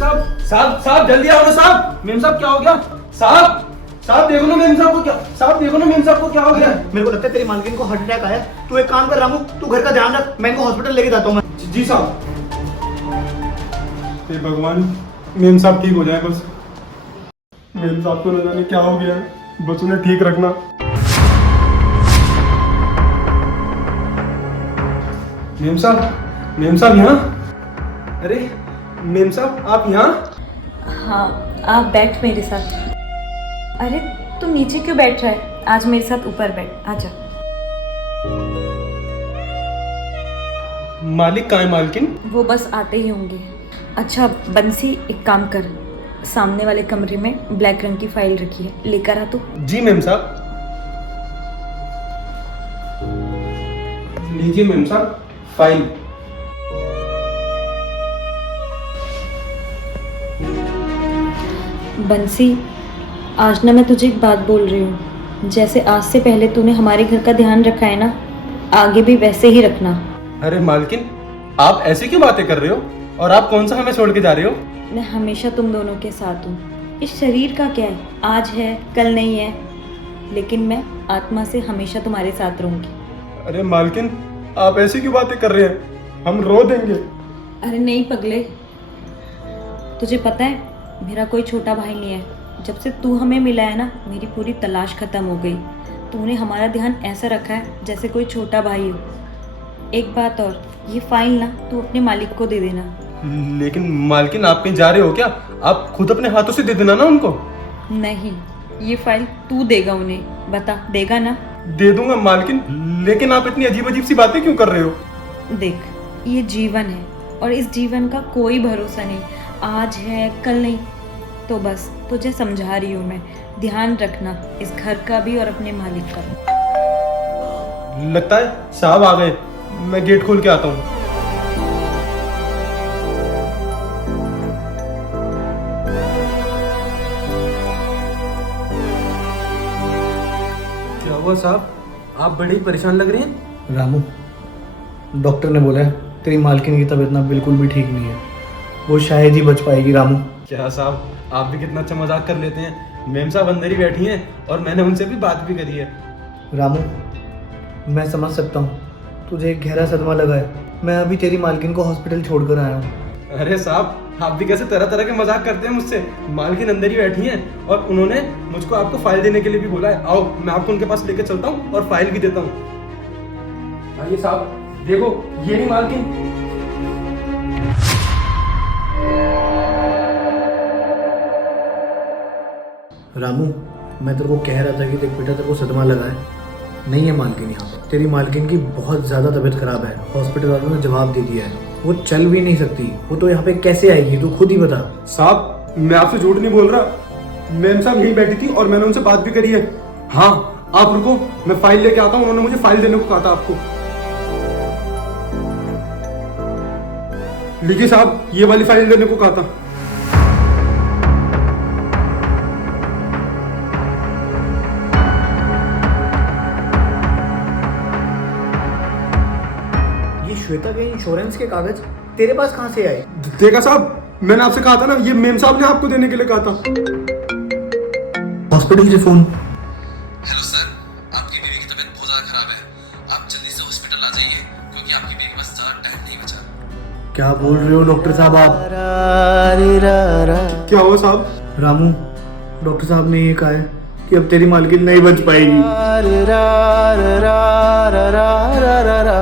साहब जल्दी आओ ना साहब। मेम साहब क्या हो गया? साहब देखो ना मेम साहब को क्या, साहब देखो ना मेम साहब को क्या हो गया? मेरे को लगता है तेरी मालकिन को हार्ट अटैक आया। तू एक काम कर रामू, तू घर का ध्यान रख, मैं इनको हॉस्पिटल लेके जाता हूँ। मैं जी साहब। हे भगवान, मेम साहब ठीक हो जाए बस। मेम साहब को न जाने क्या हो गया है, बस उन्हें ठीक रखना। मेम साहब यहाँ? अरे मेम साहब आप यहाँ? हाँ, आप बैठ मेरे साथ। अरे तू नीचे क्यों बैठ रहा है? आज मेरे साथ ऊपर बैठ, आजा। मालिक कहाँ है मालकिन? वो बस आते ही होंगे। अच्छा बंसी, एक काम कर, सामने वाले कमरे में ब्लैक रंग की फाइल रखी है, लेकर आ तू। जी मेम साहब। लीजिए मेम साहब फाइल। बंसी, आज ना मैं तुझे एक बात बोल रही हूँ। जैसे आज से पहले तूने हमारे घर का ध्यान रखा है ना, आगे भी वैसे ही रखना। अरे मालकिन, आप ऐसी क्यों बातें कर रहे हो? और आप कौन सा हमें छोड़ के जा रहे हो? मैं हमेशा तुम दोनों के साथ हूँ। इस शरीर का क्या है, आज है कल नहीं है, लेकिन मैं आत्मा से हमेशा तुम्हारे साथ रहूंगी। अरे मालकिन, आप ऐसी क्यों बातें कर रहे हैं? हम रो देंगे। अरे नहीं पगले, तुझे पता है मेरा कोई छोटा भाई नहीं है। जब से तू हमें मिला है ना, मेरी पूरी तलाश खत्म हो गई। तूने हमारा ध्यान ऐसा रखा है जैसे कोई छोटा भाई हो। एक बात और, ये फाइल ना तू अपने मालिक को दे देना। लेकिन मालकिन, आप कहीं जा रहे हो क्या? आप खुद अपने हाथों से दे देना ना उनको। नहीं, ये फाइल तू देगा उन्हें, बता देगा ना? दे दूंगा मालकिन, लेकिन आप इतनी अजीब अजीब सी बातें क्यों कर रहे हो? देख, ये जीवन है और इस जीवन का कोई भरोसा नहीं। आज है कल नहीं। तो बस तुझे समझा रही हूँ मैं, ध्यान रखना इस घर का भी और अपने मालिक का भी। लगता है साहब आ गए, मैं गेट खोल के आता हूँ। क्या हुआ साहब, आप बड़े ही परेशान लग रहे हैं। रामू, डॉक्टर ने बोला है तेरी मालकिन की तबीयत ना बिल्कुल भी ठीक नहीं है, वो शायद ही बच पाएगी। रामू क्या साहब, आप भी कितना अच्छा मजाक कर लेते हैं। मेम साहब अंदर ही बैठी हैं और मैंने उनसे भी बात भी करी है। रामू, मैं समझ सकता हूँ तुझे एक गहरा सदमा लगा है। मैं अभी तेरी मालकिन को हॉस्पिटल छोड़कर आया हूँ। अरे साहब, आप भी कैसे तरह तरह के मजाक करते हैं मुझसे। मालकिन अंदर ही बैठी हैं और उन्होंne मुझको आपको फाइल देने के लिए भी बोला है। आओ, मैं आपको उनके पास लेके चलता हूँ और फाइल भी देता हूँ। आइए साहब, देखो ये नहीं मालकिन। रामू, मैं तेरे को कह रहा था कि देख बेटा, तेरे को सदमा लगा है। नहीं है मालकिन यहाँ पर। तेरी मालकिन की बहुत ज़्यादा तबीयत खराब है। हॉस्पिटल वालों ने जवाब दे दिया है, वो चल भी नहीं सकती। वो तो यहाँ पे कैसे आएगी, तू खुद ही बता। साहब, मैं आपसे झूठ नहीं बोल रहा। मेम साहब यही बैठी थी और मैंने उनसे बात भी करी है। हाँ, आप रुको, मैं फाइल लेके आता हूँ। उन्होंने मुझे फाइल देने को कहा था आपको। लीजिए साहब, ये वाली फाइल देने को कहा था। श्वेता के इंश्योरेंस के कागज तेरे पास कहाँ से आए? देखा साहब, मैंने आपसे कहा था ना, ये मेम साहब ने आपको देने के लिए कहा था। हॉस्पिटल से फोन। हेलो सर, आपकी बीवी की तबीयत बहुत ज़्यादा खराब है। आप जल्दी से हॉस्पिटल आ जाइए, क्योंकि आपकी बीवी के पास ज़्यादा टाइम नहीं बचा। क्या बोल रहे हो डॉक्टर साहब आप? क्या हुआ साहब? रामू, डॉक्टर साहब ने ये कहा है कि अब तेरी मालकिन नहीं बच पाएगी। रा रा रा रा रा रा रा